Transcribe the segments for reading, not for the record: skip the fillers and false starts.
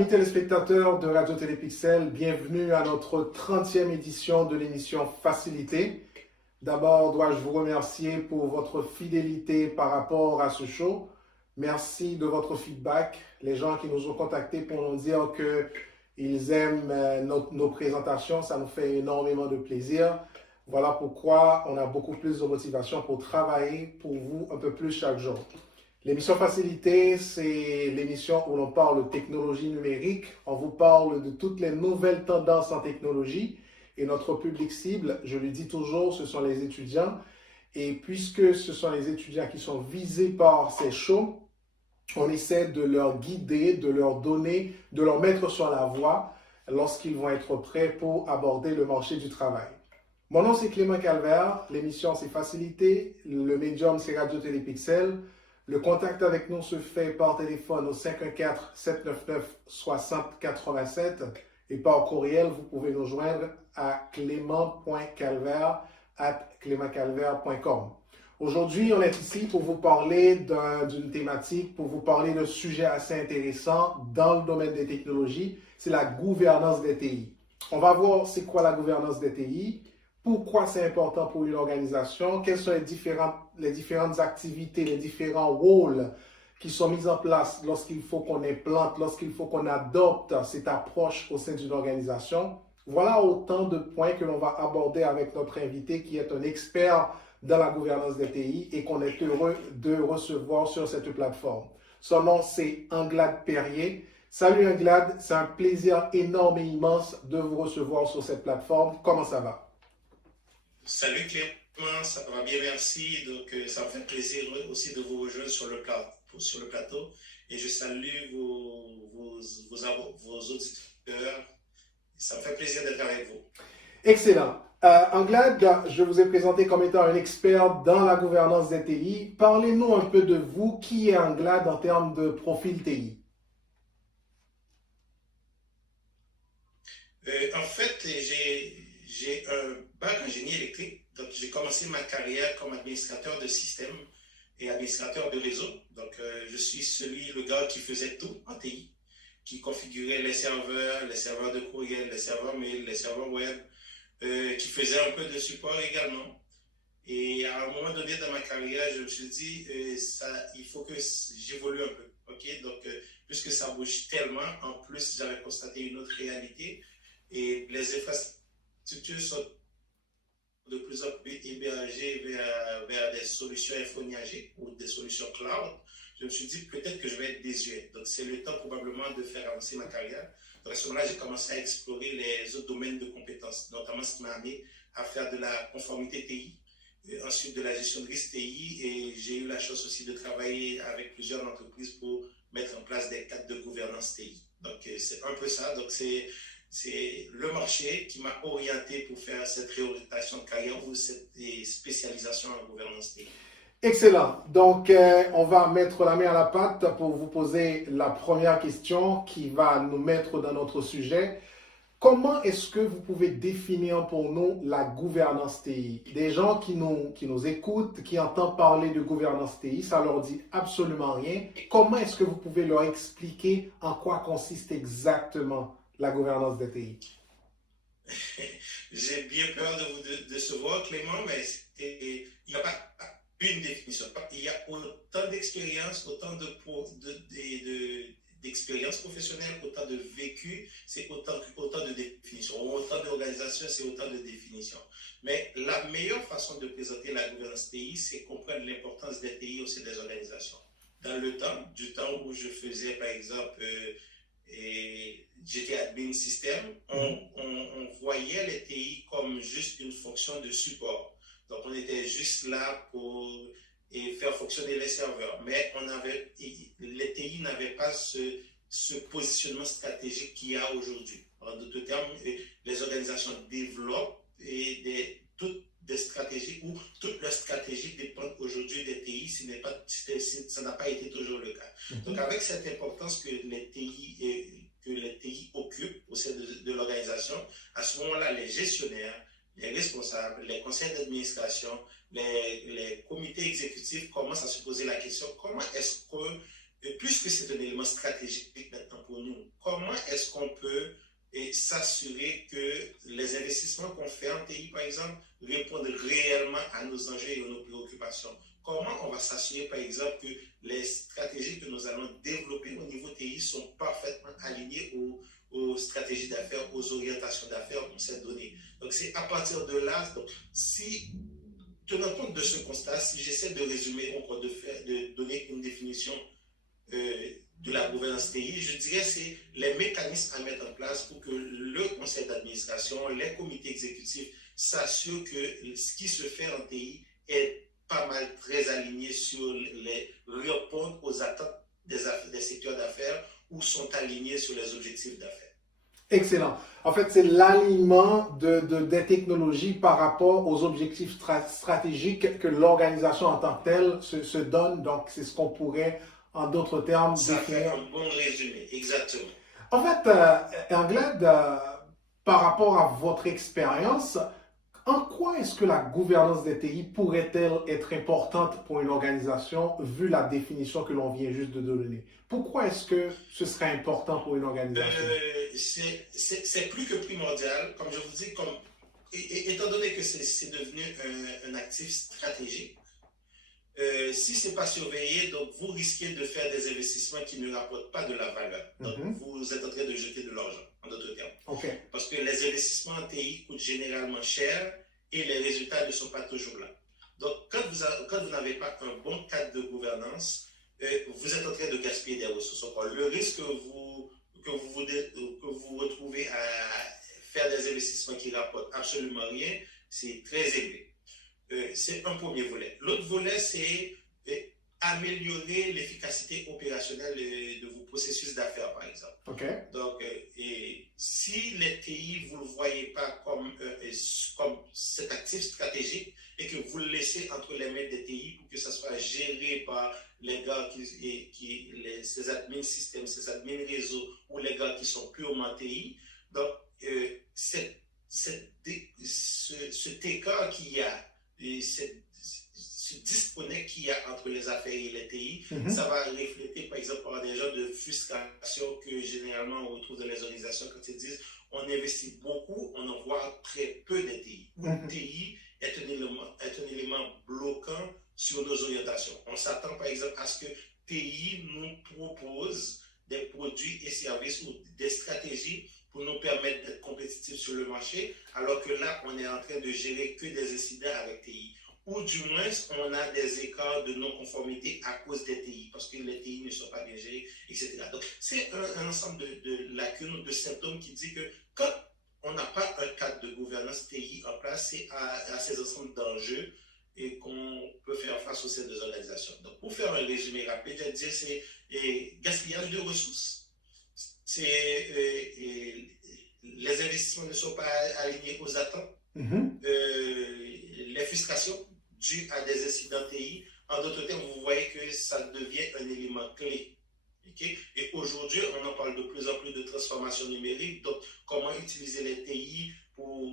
Amis téléspectateurs de Radio Télépixel, bienvenue à notre 30e édition de l'émission Facilité. D'abord, dois-je vous remercier pour votre fidélité par rapport à ce show. Merci de votre feedback. Les gens qui nous ont contactés pour nous dire qu'ils aiment nos présentations, ça nous fait énormément de plaisir. Voilà pourquoi on a beaucoup plus de motivation pour travailler pour vous un peu plus chaque jour. L'émission Facilité, c'est l'émission où l'on parle de technologie numérique. On vous parle de toutes les nouvelles tendances en technologie. Et notre public cible, je le dis toujours, ce sont les étudiants. Et puisque ce sont les étudiants qui sont visés par ces shows, on essaie de leur guider, de leur donner, de leur mettre sur la voie lorsqu'ils vont être prêts pour aborder le marché du travail. Mon nom, c'est Clément Calvaire. L'émission, c'est Facilité. Le médium, c'est Radio Télépixel. Le contact avec nous se fait par téléphone au 514-799-6087 et par courriel, vous pouvez nous joindre à clément.calvaire@clémentcalvaire.com. Aujourd'hui, on est ici pour vous parler d'une thématique, pour vous parler d'un sujet assez intéressant dans le domaine des technologies, c'est la gouvernance des TI. On va voir c'est quoi la gouvernance des TI, pourquoi c'est important pour une organisation, quelles sont les différentes activités, les différents rôles qui sont mis en place lorsqu'il faut qu'on implante, lorsqu'il faut qu'on adopte cette approche au sein d'une organisation. Voilà autant de points que l'on va aborder avec notre invité qui est un expert dans la gouvernance des TI et qu'on est heureux de recevoir sur cette plateforme. Son nom, c'est Anglade Perrier. Salut Anglade, c'est un plaisir énorme et immense de vous recevoir sur cette plateforme. Comment ça va? Salut Clément, ça va bien, merci. Donc, ça me fait plaisir aussi de vous rejoindre sur le plateau. Et je salue vos auditeurs. Ça me fait plaisir d'être avec vous. Excellent. Anglade, je vous ai présenté comme étant un expert dans la gouvernance des TI. Parlez-nous un peu de vous. Qui est Anglade en termes de profil TI? En fait, j'ai un bac en génie électrique. Donc, j'ai commencé ma carrière comme administrateur de système et administrateur de réseau. Donc, je suis le gars qui faisait tout en TI, qui configurait les serveurs de courriel, les serveurs mail, les serveurs web, qui faisait un peu de support également. Et à un moment donné dans ma carrière, je me suis dit, il faut que j'évolue un peu. Okay? Donc, puisque ça bouge tellement, en plus, j'avais constaté une autre réalité. Et les infrastructures sont de plus en plus hébergées vers des solutions infoniagées ou des solutions cloud. Je me suis dit peut-être que je vais être désuet. Donc, c'est le temps probablement de faire avancer ma carrière. Donc, à ce moment-là, j'ai commencé à explorer les autres domaines de compétences, notamment ce qui m'a amené à faire de la conformité TI, ensuite de la gestion de risque TI, et j'ai eu la chance aussi de travailler avec plusieurs entreprises pour mettre en place des cadres de gouvernance TI. Donc, c'est un peu ça. Donc, c'est le marché qui m'a orienté pour faire cette réorientation de carrière ou cette spécialisation en gouvernance TI. Excellent. Donc, on va mettre la main à la pâte pour vous poser la première question qui va nous mettre dans notre sujet. Comment est-ce que vous pouvez définir pour nous la gouvernance TI? Des gens qui nous écoutent, qui entendent parler de gouvernance TI, ça leur dit absolument rien. Comment est-ce que vous pouvez leur expliquer en quoi consiste exactement la gouvernance des TI? J'ai bien peur de vous décevoir, Clément, mais il n'y a pas une définition. Il y a autant d'expériences, autant d'expériences professionnelles, autant de vécu, c'est autant de définitions. Autant d'organisations, c'est autant de définitions. Mais la meilleure façon de présenter la gouvernance TI, c'est comprendre l'importance des TI au sein des organisations. Dans le temps, du temps où je faisais, par exemple, et j'étais admin système, on voyait les TI comme juste une fonction de support. Donc, on était juste là pour faire fonctionner les serveurs. Mais les TI n'avaient pas ce positionnement stratégique qu'il y a aujourd'hui. En d'autres termes, les organisations développent toutes des stratégies ou toutes leurs stratégies dépendent aujourd'hui des TI. Ça n'a pas été toujours le cas. Donc, avec cette importance que les TI occupent au sein de l'organisation, à ce moment-là, les gestionnaires, les responsables, les conseils d'administration, les comités exécutifs commencent à se poser la question comment est-ce que, puisque c'est un élément stratégique maintenant pour nous, comment s'assurer que les investissements qu'on fait en TI, par exemple, répondent réellement à nos enjeux et à nos préoccupations. Comment on va s'assurer, par exemple, que les stratégies que nous allons développer au niveau TI sont parfaitement alignées aux stratégies d'affaires, aux orientations d'affaires qu'on s'est données. Donc, c'est à partir de là, donc, si, tenant compte de ce constat, si j'essaie de résumer, de donner une définition de la gouvernance TI, je dirais c'est les mécanismes à mettre en place pour que le conseil d'administration, les comités exécutifs s'assurent que ce qui se fait en TI est pas mal très aligné sur les répondre aux attentes des secteurs d'affaires ou sont alignés sur les objectifs d'affaires. Excellent. En fait, c'est l'alignement des technologies par rapport aux objectifs stratégiques que l'organisation en tant que telle se donne. Donc, c'est ce qu'on pourrait, en d'autres termes, Ça définir. fait un bon résumé, exactement. En fait, Anglade, par rapport à votre expérience, en quoi est-ce que la gouvernance des TI pourrait-elle être importante pour une organisation vu la définition que l'on vient juste de donner? Pourquoi est-ce que ce serait important pour une organisation? C'est plus que primordial, comme je vous dis, étant donné que c'est devenu un actif stratégique. Si ce n'est pas surveillé, donc vous risquez de faire des investissements qui ne rapportent pas de la valeur. Donc, vous êtes en train de jeter de l'argent, en d'autres termes. Okay. Parce que les investissements en TI coûtent généralement cher et les résultats ne sont pas toujours là. Donc, quand vous n'avez pas un bon cadre de gouvernance, vous êtes en train de gaspiller des ressources. Le risque que vous retrouvez à faire des investissements qui ne rapportent absolument rien, c'est très élevé. C'est un premier volet. L'autre volet, c'est améliorer l'efficacité opérationnelle de vos processus d'affaires, par exemple. Okay. Donc, si les TI, vous ne le voyez pas comme cet actif stratégique et que vous le laissez entre les mains des TI pour que ça soit géré par les gars ces admins systèmes, ces admins réseaux ou les gars qui sont purement TI, donc cet écart qu'il y a, ce disconnect qu'il y a entre les affaires et les TI, ça va refléter par exemple par des genres de frustration que généralement on retrouve dans les organisations quand ils disent on investit beaucoup, on en voit très peu de TI. TI est un élément bloquant sur nos orientations. On s'attend par exemple à ce que TI nous propose des produits et services ou des stratégies pour nous permettre d'être compétitifs sur le marché, alors que là, on est en train de gérer que des incidents avec TI. Ou du moins, on a des écarts de non-conformité à cause des TI, parce que les TI ne sont pas bien gérés, etc. Donc, c'est un ensemble de lacunes, de symptômes qui dit que quand on n'a pas un cadre de gouvernance TI en place, c'est à ces ensembles d'enjeux et qu'on peut faire face aux sein des organisations. Donc, pour faire un résumé rapide, je vais dire c'est gaspillage de ressources. Les investissements ne sont pas alignés aux attentes, les frustrations dues à des incidents TI. En d'autres termes, vous voyez que ça devient un élément clé. Okay? Et aujourd'hui, on en parle de plus en plus de transformation numérique. Donc, comment utiliser les TI pour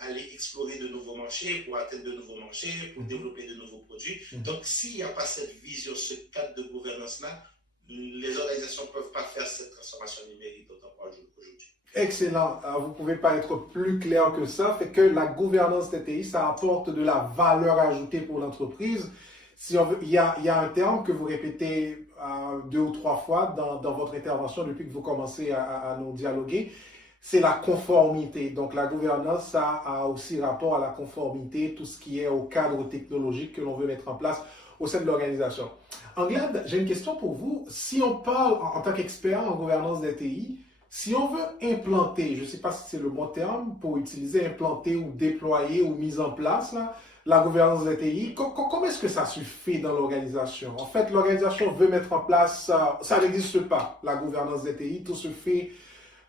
aller explorer de nouveaux marchés, pour atteindre de nouveaux marchés, pour développer de nouveaux produits. Donc, s'il n'y a pas cette vision, ce cadre de gouvernance-là, les organisations ne peuvent pas faire cette transformation numérique dont on parle aujourd'hui. Excellent. Vous ne pouvez pas être plus clair que ça. Fait que la gouvernance des TI, ça apporte de la valeur ajoutée pour l'entreprise. Si on veut, il y a un terme que vous répétez 2 ou 3 fois dans votre intervention depuis que vous commencez à nous dialoguer. C'est la conformité. Donc, la gouvernance, ça a aussi rapport à la conformité, tout ce qui est au cadre technologique que l'on veut mettre en place au sein de l'organisation. Anglade, j'ai une question pour vous. Si on parle en tant qu'expert en gouvernance des TI, si on veut implanter, je ne sais pas si c'est le bon terme pour utiliser, implanter ou déployer ou mise en place là, la gouvernance des TI, comment est-ce que ça se fait dans l'organisation? En fait, l'organisation veut mettre en place, ça n'existe pas, la gouvernance des TI, tout se fait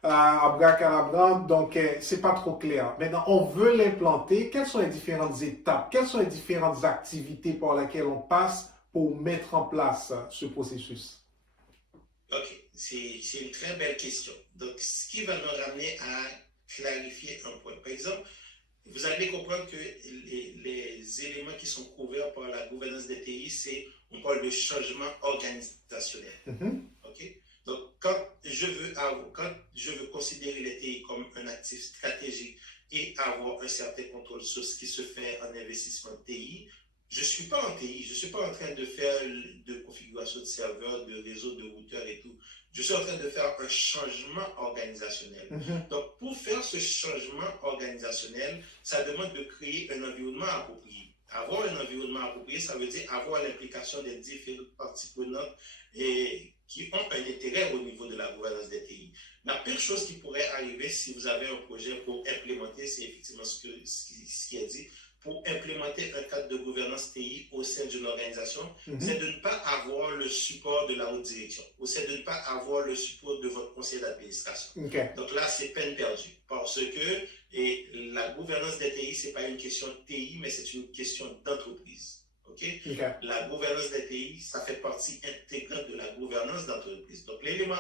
abracadabra, donc c'est pas trop clair. Maintenant, on veut l'implanter. Quelles sont les différentes étapes? Quelles sont les différentes activités par lesquelles on passe pour mettre en place ce processus? Ok, c'est une très belle question. Donc, ce qui va nous ramener à clarifier un point. Par exemple, vous allez comprendre que les éléments qui sont couverts par la gouvernance des TI, on parle de changement organisationnel. Ok? Donc, quand je je veux considérer les TI comme un actif stratégique et avoir un certain contrôle sur ce qui se fait en investissement de TI. Je ne suis pas en TI, je ne suis pas en train de faire de configuration de serveurs, de réseaux, de routeurs et tout. Je suis en train de faire un changement organisationnel. Donc, pour faire ce changement organisationnel, ça demande de créer un environnement approprié. Avoir un environnement approprié, ça veut dire avoir l'implication des différentes parties prenantes et qui ont un intérêt au niveau de la gouvernance des TI. La pire chose qui pourrait arriver si vous avez un projet pour implémenter, c'est effectivement ce qui est dit, pour implémenter un cadre de gouvernance TI au sein d'une organisation, c'est de ne pas avoir le support de la haute direction, ou c'est de ne pas avoir le support de votre conseil d'administration. Donc là, c'est peine perdue, parce que la gouvernance des TI, ce n'est pas une question de TI, mais c'est une question d'entreprise. La gouvernance des TI, ça fait partie intégrante de la gouvernance d'entreprise. Donc l'élément 1,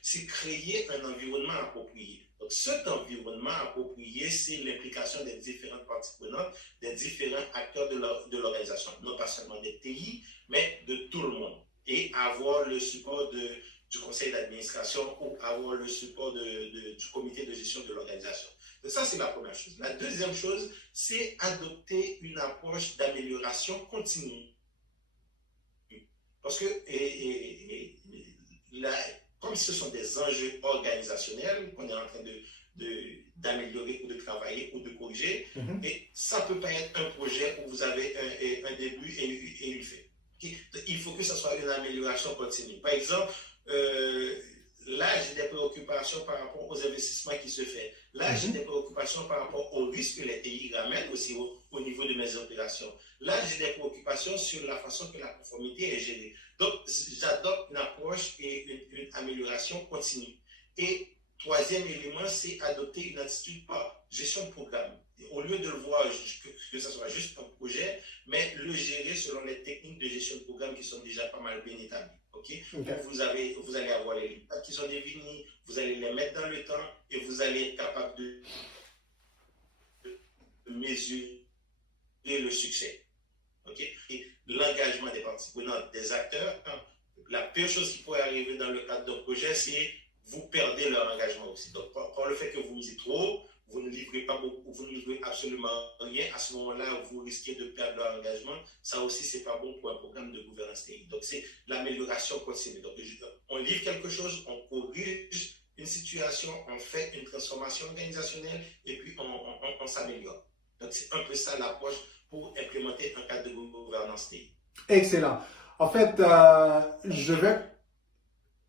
c'est créer un environnement approprié. Donc, cet environnement approprié, c'est l'implication des différentes parties prenantes, des différents acteurs de l'organisation, non pas seulement des TI, mais de tout le monde. Et avoir le support du conseil d'administration ou avoir le support du comité de gestion de l'organisation. Donc, ça, c'est la première chose. La deuxième chose, c'est adopter une approche d'amélioration continue. Parce que comme ce sont des enjeux organisationnels qu'on est en train d'améliorer ou de travailler ou de corriger, et ça ne peut pas être un projet où vous avez un début et une fin. Il faut que ce soit une amélioration continue. Par exemple, là, j'ai des préoccupations par rapport aux investissements qui se font. Là, j'ai des préoccupations par rapport aux risques que les TI ramènent aussi au niveau de mes opérations. Là, j'ai des préoccupations sur la façon que la conformité est gérée. Donc, j'adopte une approche et une amélioration continue. Et troisième élément, c'est adopter une attitude par gestion de programme. Au lieu de le voir que ce soit juste un projet, mais le gérer selon les techniques de gestion de programme qui sont déjà pas mal bien établies. Vous allez avoir les lignes qui sont définies, vous allez les mettre dans le temps et vous allez être capable de mesurer le succès. Et l'engagement des parties prenantes, des acteurs, la pire chose qui pourrait arriver dans le cadre d'un projet, c'est vous perdez leur engagement aussi. Donc, par le fait que vous misez trop, vous ne livrez pas beaucoup, vous ne livrez absolument rien, à ce moment-là, vous risquez de perdre leur engagement. Ça aussi, ce n'est pas bon pour un programme de gouvernance TI. Donc, c'est l'amélioration continue. Donc, on livre quelque chose, on corrige une situation, on fait une transformation organisationnelle et puis on s'améliore. Donc, c'est un peu ça l'approche pour implémenter un cadre de gouvernance TI. Excellent. En fait, je vais...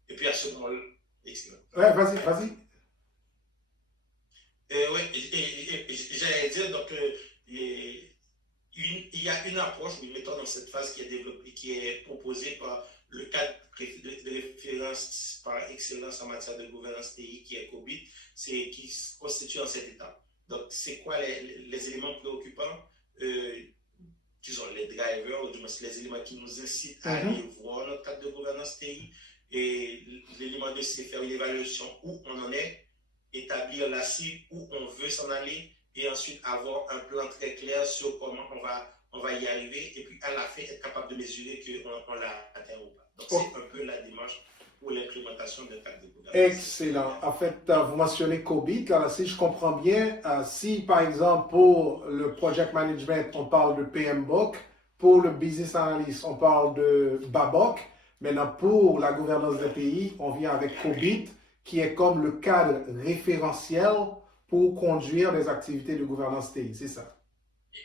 Et puis à ce moment-là, excellent. Ouais, vas-y. Oui, j'allais dire, donc, il y a une approche, une méthode dans cette phase qui est développée, qui est proposée par le cadre de référence par excellence en matière de gouvernance TI, qui est COBIT, qui se constitue en cette étape. Donc, c'est quoi les éléments préoccupants disons, les drivers, ou du moins les éléments qui nous incitent à aller voir notre cadre de gouvernance TI. Et l'élément de c'est faire une évaluation où on en est, établir la cible où on veut s'en aller, et ensuite avoir un plan très clair sur comment on va y arriver, et puis à la fin être capable de mesurer qu'on l'a atteint ou pas. Donc c'est un peu la démarche pour l'implémentation d'un cadre de gouvernance. Excellent. En fait, vous mentionnez COBIT. Là, si je comprends bien, si par exemple pour le project management, on parle de PMBOK, pour le business analyst, on parle de BABOK. Maintenant, pour la gouvernance des TI, on vient avec COBIT, qui est comme le cadre référentiel pour conduire les activités de gouvernance TI. C'est ça?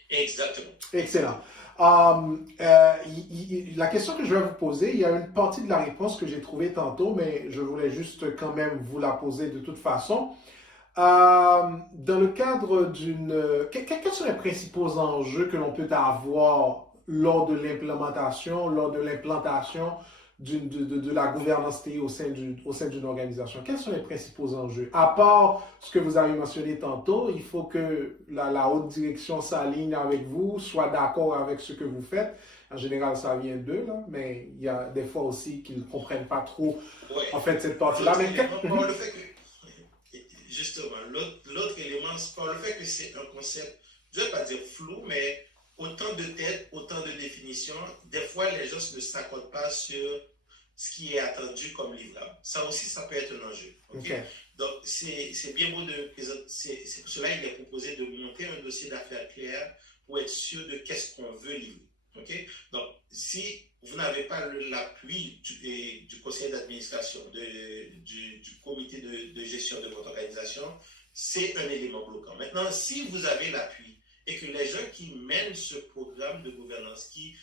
Exactement. Excellent. La question que je vais vous poser, il y a une partie de la réponse que j'ai trouvée tantôt, mais je voulais juste quand même vous la poser de toute façon. Dans le cadre d'une... Quels sont les principaux enjeux que l'on peut avoir lors de l'implantation de la gouvernance TI au sein d'une organisation? Quels sont les principaux enjeux? À part ce que vous avez mentionné tantôt, il faut que la haute direction s'aligne avec vous, soit d'accord avec ce que vous faites. En général, ça vient d'eux, là, mais il y a des fois aussi qu'ils ne comprennent pas trop en fait cette partie-là. Justement, l'autre élément, c'est par le fait que c'est un concept, je ne vais pas dire flou, mais autant de têtes, autant de définitions. Des fois, les gens ne s'accordent pas sur ce qui est attendu comme livrable. Ça aussi, ça peut être un enjeu. Okay? Donc, c'est bien beau de présenter. C'est pour cela qu'il est proposé de monter un dossier d'affaires clair pour être sûr de qu'est-ce qu'on veut livrer. Okay? Donc, si vous n'avez pas l'appui du conseil d'administration, du comité de gestion de votre organisation, c'est un élément bloquant. Maintenant, si vous avez l'appui et que les gens qui mènent ce programme de gouvernance, qui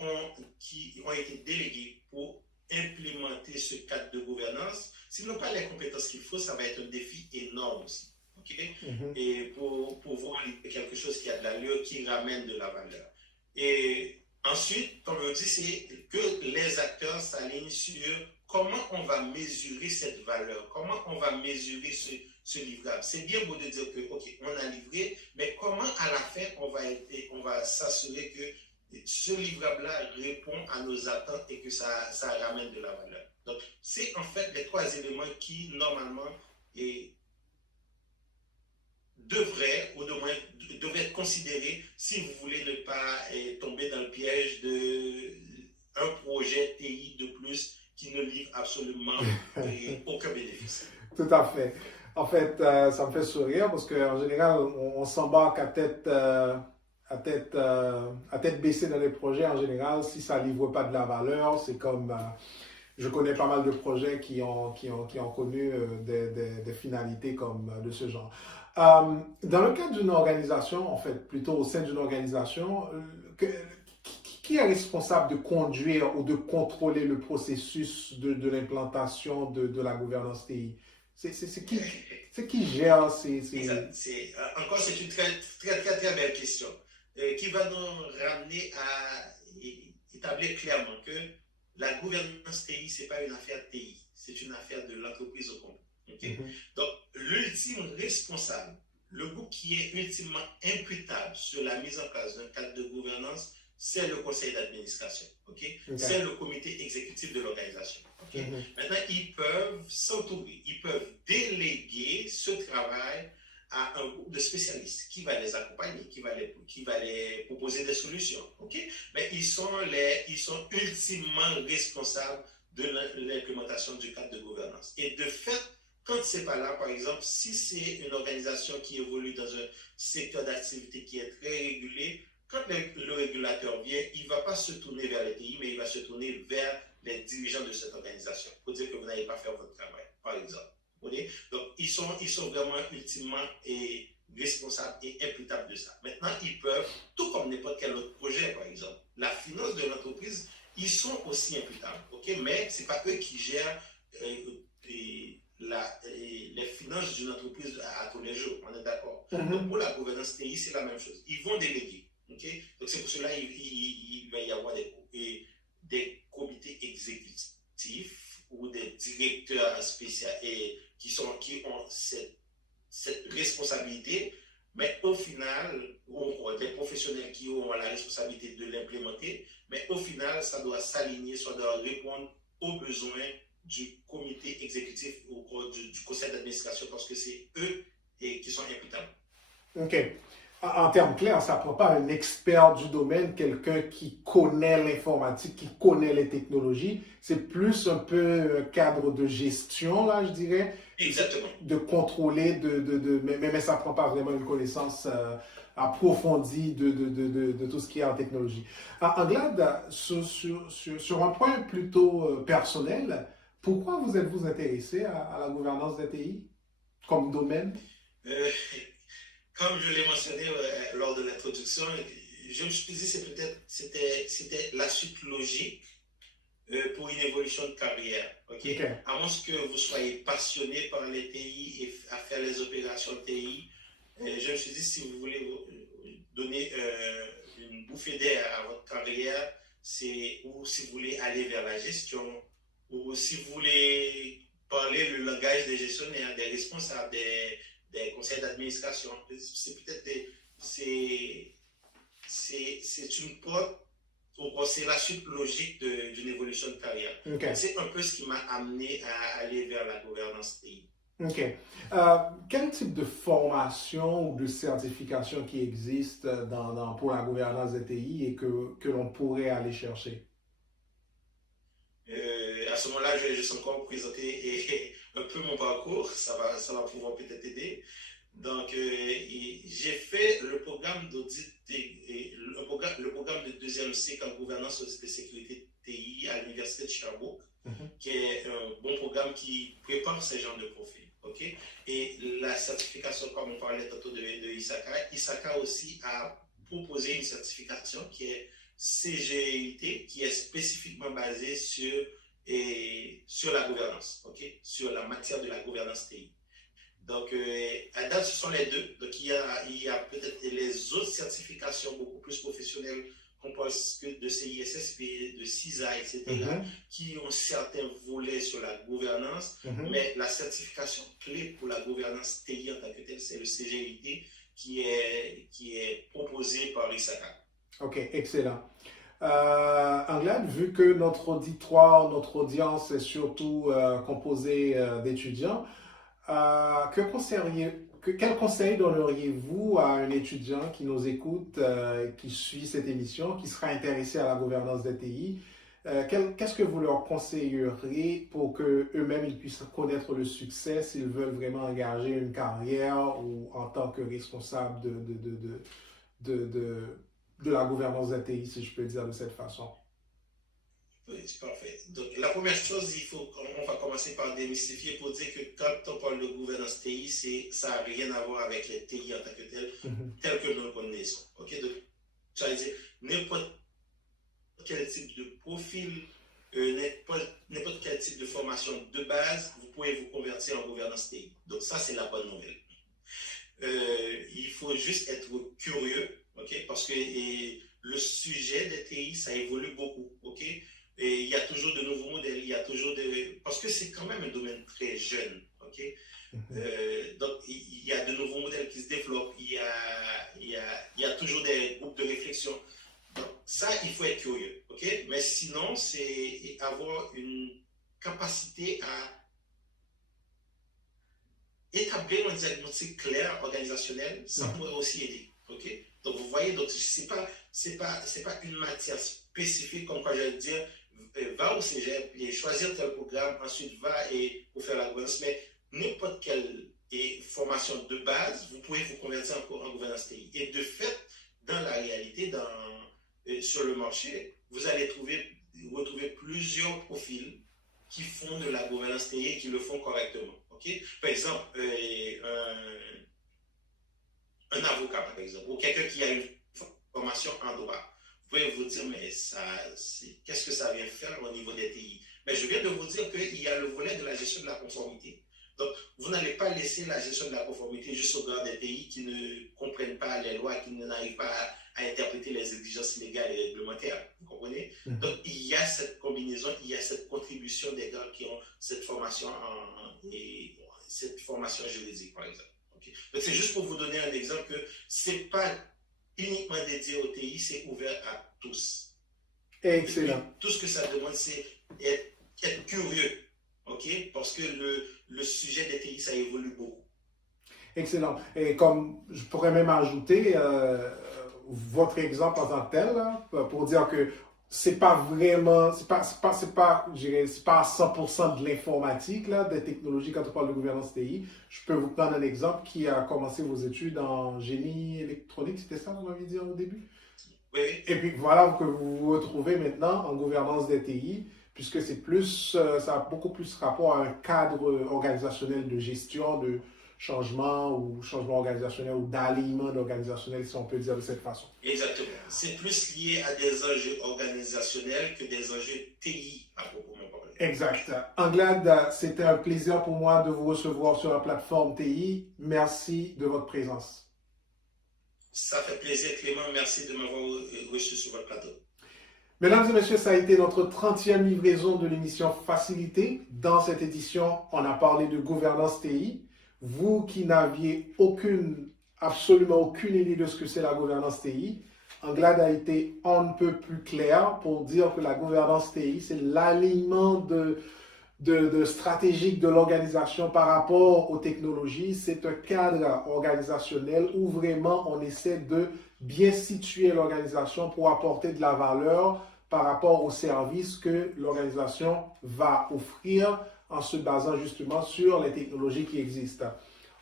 ont été délégués pour implémenter ce cadre de gouvernance, s'ils n'ont pas les compétences qu'il faut, ça va être un défi énorme aussi. Okay? Et pour pouvoir livrer quelque chose qui a de l'allure, qui ramène de la valeur. Et ensuite, comme on dit, c'est que les acteurs s'alignent sur comment on va mesurer cette valeur, comment on va mesurer ce livrable. C'est bien beau de dire que, OK, on a livré, mais comment à la fin on va s'assurer que ce livrable-là répond à nos attentes et que ça ramène de la valeur. Donc, c'est en fait les trois éléments qui, normalement, devraient être considérés si vous voulez ne pas tomber dans le piège d'un projet TI de plus qui ne livre absolument aucun bénéfice. Tout à fait. En fait, ça me fait sourire parce qu'en général, on s'embarque à tête baissée dans les projets. En général, si ça ne livre pas de la valeur, c'est comme... je connais pas mal de projets qui ont connu des finalités comme de ce genre. Dans le cadre d'une organisation, en fait, plutôt au sein d'une organisation, qui est responsable de conduire ou de contrôler le processus de l'implantation de la gouvernance TI? C'est qui gère Encore, c'est une très belle question qui va nous ramener à établir clairement que la gouvernance TI, ce n'est pas une affaire TI, c'est une affaire de l'entreprise au complet. Okay? Donc, l'ultime responsable, le groupe qui est ultimement imputable sur la mise en place d'un cadre de gouvernance, c'est le conseil d'administration. Okay? C'est le comité exécutif de l'organisation. Okay? Maintenant, ils peuvent s'entourer, ils peuvent déléguer ce travail à un groupe de spécialistes qui va les accompagner, qui va les proposer des solutions. Okay? Mais ils sont ultimement responsables de l'implémentation du cadre de gouvernance. Et de fait, quand ce n'est pas là, par exemple, si c'est une organisation qui évolue dans un secteur d'activité qui est très régulé, quand le régulateur vient, il ne va pas se tourner vers les TI, mais il va se tourner vers les dirigeants de cette organisation pour dire que vous n'allez pas faire votre travail, par exemple. Okay? Donc, ils sont vraiment ultimement responsables et imputables de ça. Maintenant, ils peuvent, tout comme n'importe quel autre projet, par exemple, la finance de l'entreprise, ils sont aussi imputables. Okay? Mais ce n'est pas eux qui gèrent les finances d'une entreprise à tous les jours. On est d'accord. Donc, pour la gouvernance TI, c'est la même chose. Ils vont déléguer. Okay? Donc, c'est pour cela qu'il va y avoir des comités exécutifs ou des directeurs spéciaux qui ont cette responsabilité, mais au final, des professionnels qui ont la responsabilité de l'implémenter, mais au final, ça doit s'aligner, ça doit répondre aux besoins du comité exécutif ou du conseil d'administration parce que c'est eux qui sont imputables. OK. En termes clairs, ça ne prend pas un expert du domaine, quelqu'un qui connaît l'informatique, qui connaît les technologies. C'est plus un peu un cadre de gestion, là, je dirais. Exactement. De contrôler, mais ça ne prend pas vraiment une connaissance approfondie de tout ce qui est en technologie. Anglade, sur un point plutôt personnel, pourquoi vous êtes-vous intéressé à la gouvernance des TI comme domaine? Comme je l'ai mentionné lors de l'introduction, je me suis dit que c'était la suite logique pour une évolution de carrière. Okay? À moins que vous soyez passionné par les TI et à faire les opérations TI, je me suis dit si vous voulez donner une bouffée d'air à votre carrière, ou si vous voulez aller vers la gestion, ou si vous voulez parler le langage des gestionnaires, des responsables, des conseils d'administration. C'est une porte, c'est la suite logique d'une évolution de carrière. Okay. C'est un peu ce qui m'a amené à aller vers la gouvernance TI. OK. Quel type de formation ou de certification qui existe pour la gouvernance des TI et que l'on pourrait aller chercher? À ce moment-là, je vais juste encore présenter un peu mon parcours. Ça va pouvoir peut-être aider. Donc, j'ai fait le programme d'audit, le programme de deuxième cycle en gouvernance, audit et sécurité TI à l'Université de Sherbrooke, qui est un bon programme qui prépare ces genres de profils. Okay? Et la certification, comme on parlait tantôt de ISACA aussi a proposé une certification qui est CGIT, qui est spécifiquement basée sur la gouvernance, okay? Sur la matière de la gouvernance TI. Donc, à date, ce sont les deux. Donc, il y a peut-être les autres certifications beaucoup plus professionnelles qu'on pense que de CISSP, de CISA, etc., qui ont certains volets sur la gouvernance, mais la certification clé pour la gouvernance TI en tant que telle, c'est le CGIT qui est proposé par ISACA. Ok, excellent. Anglade, vu que notre auditoire, notre audience est surtout composée d'étudiants, quel conseil donneriez-vous à un étudiant qui nous écoute, qui suit cette émission, qui sera intéressé à la gouvernance des TI? Qu'est-ce que vous leur conseilleriez pour qu'eux-mêmes ils puissent connaître le succès s'ils veulent vraiment engager une carrière ou en tant que responsable de la gouvernance des TI, si je peux dire de cette façon? Oui, c'est parfait. Donc, la première chose, on va commencer par démystifier pour dire que quand on parle de gouvernance TI, ça n'a rien à voir avec les TI en tant que tel que nous le connaissons. Okay? Donc, ça veut dire n'importe quel type de profil, n'importe quel type de formation de base, vous pouvez vous convertir en gouvernance TI. Donc, ça, c'est la bonne nouvelle. Il faut juste être curieux, okay? Parce que le sujet des TI, ça évolue beaucoup. Okay? Et il y a toujours de nouveaux modèles, parce que c'est quand même un domaine très jeune, ok? Donc il y a de nouveaux modèles qui se développent, il y a toujours des groupes de réflexion. Donc ça, il faut être curieux, ok? Mais sinon, c'est avoir une capacité à établir un diagnostic clair, organisationnel, ça pourrait aussi aider, ok? Donc vous voyez, donc c'est pas une matière spécifique, comme quoi j'allais dire, va au cégep et choisir tel programme, ensuite va pour faire la gouvernance, mais n'importe quelle formation de base, vous pouvez vous convertir en gouvernance TI. Et de fait, dans la réalité, sur le marché, vous allez retrouver plusieurs profils qui font de la gouvernance TI et qui le font correctement. Okay? Par exemple, un avocat, par exemple, ou quelqu'un qui a une formation en droit. Vous pouvez vous dire, mais qu'est-ce que ça vient faire au niveau des TI? Mais je viens de vous dire qu'il y a le volet de la gestion de la conformité. Donc, vous n'allez pas laisser la gestion de la conformité juste au gars des TI qui ne comprennent pas les lois, qui n'arrivent pas à interpréter les exigences légales et réglementaires. Vous comprenez? Donc, il y a cette combinaison, il y a cette contribution des gars qui ont cette formation juridique, par exemple. Okay? Donc, c'est juste pour vous donner un exemple que ce n'est pas uniquement dédié au TI, c'est ouvert à tous. Excellent. Tout ce que ça demande, c'est être curieux, ok? Parce que le sujet des TI, ça évolue beaucoup. Excellent. Et comme je pourrais même ajouter votre exemple en tant que tel, là, pour dire que c'est pas vraiment, c'est pas à 100% de l'informatique, là, des technologies quand on parle de gouvernance TI. Je peux vous prendre un exemple qui a commencé vos études en génie électronique, c'était ça que vous m'aviez dit au début? Oui. Et puis voilà que vous vous retrouvez maintenant en gouvernance des TI, puisque c'est plus, ça a beaucoup plus rapport à un cadre organisationnel de gestion, de changement organisationnel ou d'alignement organisationnel, si on peut dire de cette façon. Exactement. C'est plus lié à des enjeux organisationnels que des enjeux TI à proprement parler. Exact. Anglade, c'était un plaisir pour moi de vous recevoir sur la plateforme TI. Merci de votre présence. Ça fait plaisir, Clément. Merci de m'avoir reçu sur votre plateau. Mesdames et messieurs, ça a été notre 30e livraison de l'émission Facilité. Dans cette édition, on a parlé de gouvernance TI. Vous qui n'aviez absolument aucune idée de ce que c'est la gouvernance TI, Anglade a été on ne peut plus clair pour dire que la gouvernance TI, c'est l'alignement stratégique de l'organisation par rapport aux technologies. C'est un cadre organisationnel où vraiment on essaie de bien situer l'organisation pour apporter de la valeur par rapport aux services que l'organisation va offrir en se basant justement sur les technologies qui existent.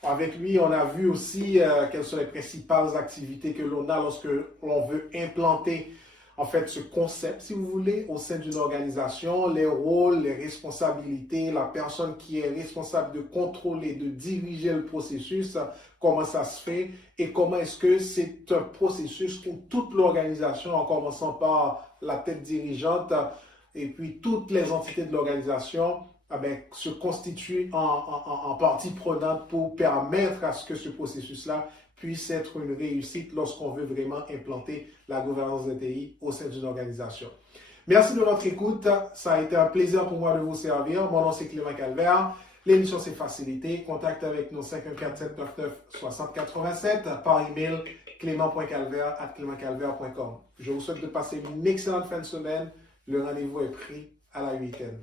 Avec lui, on a vu aussi quelles sont les principales activités que l'on a lorsque l'on veut implanter en fait ce concept, si vous voulez, au sein d'une organisation, les rôles, les responsabilités, la personne qui est responsable de contrôler, de diriger le processus, comment ça se fait et comment est-ce que c'est un processus pour toute l'organisation, en commençant par la tête dirigeante et puis toutes les entités de l'organisation se constituent en partie prenante pour permettre à ce que ce processus-là puisse être une réussite lorsqu'on veut vraiment implanter la gouvernance des TI au sein d'une organisation. Merci de votre écoute. Ça a été un plaisir pour moi de vous servir. Mon nom, c'est Clément Calvert. L'émission, c'est Facilité. Contact avec nous 514-799-6087 par email clément.calvert@clémentcalvert.com. Je vous souhaite de passer une excellente fin de semaine. Le rendez-vous est pris à la 8e.